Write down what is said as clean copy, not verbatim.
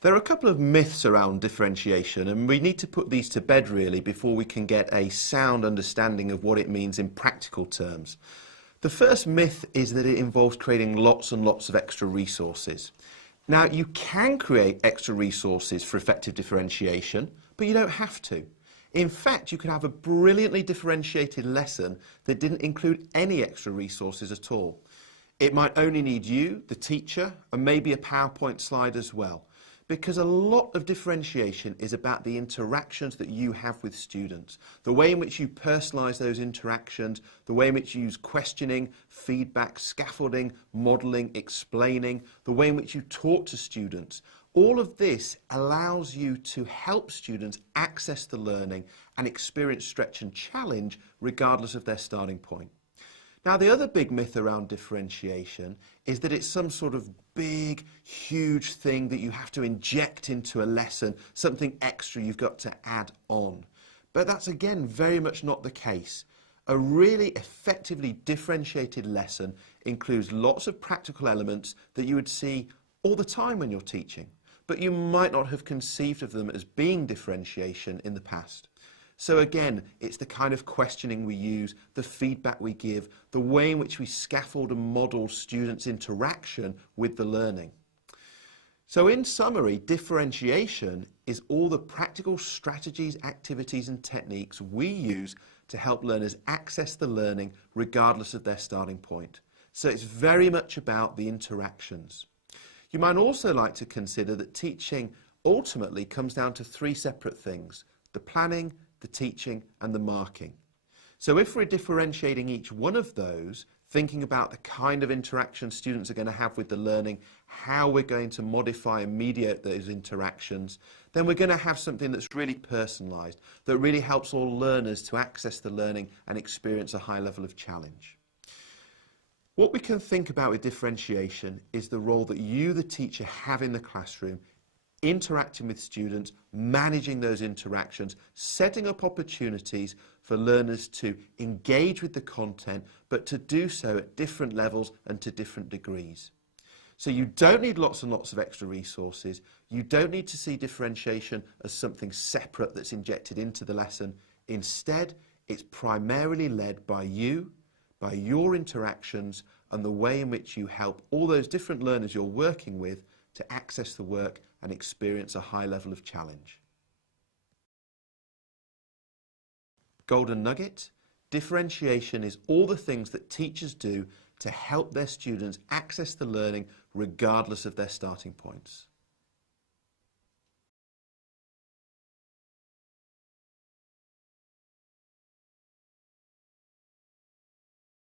There are a couple of myths around differentiation, and we need to put these to bed really before we can get a sound understanding of what it means in practical terms. The first myth is that it involves creating lots and lots of extra resources. Now, you can create extra resources for effective differentiation, but you don't have to. In fact, you could have a brilliantly differentiated lesson that didn't include any extra resources at all. It might only need you, the teacher, and maybe a PowerPoint slide as well. Because a lot of differentiation is about the interactions that you have with students, the way in which you personalise those interactions, the way in which you use questioning, feedback, scaffolding, modelling, explaining, the way in which you talk to students. All of this allows you to help students access the learning and experience stretch and challenge regardless of their starting point. Now, the other big myth around differentiation is that it's some sort of big, huge thing that you have to inject into a lesson, something extra you've got to add on. But that's, again, very much not the case. A really effectively differentiated lesson includes lots of practical elements that you would see all the time when you're teaching, but you might not have conceived of them as being differentiation in the past. So again, it's the kind of questioning we use, the feedback we give, the way in which we scaffold and model students' interaction with the learning. So in summary, differentiation is all the practical strategies, activities and techniques we use to help learners access the learning regardless of their starting point. So it's very much about the interactions. You might also like to consider that teaching ultimately comes down to three separate things: the planning, the teaching and the marking. So if we're differentiating each one of those, thinking about the kind of interaction students are going to have with the learning, how we're going to modify and mediate those interactions, then we're going to have something that's really personalised, that really helps all learners to access the learning and experience a high level of challenge. What we can think about with differentiation is the role that you, the teacher, have in the classroom, interacting with students, managing those interactions, setting up opportunities for learners to engage with the content, but to do so at different levels and to different degrees. So you don't need lots and lots of extra resources. You don't need to see differentiation as something separate that's injected into the lesson. Instead, it's primarily led by you, by your interactions, and the way in which you help all those different learners you're working with to access the work and experience a high level of challenge. Golden nugget: differentiation is all the things that teachers do to help their students access the learning regardless of their starting points.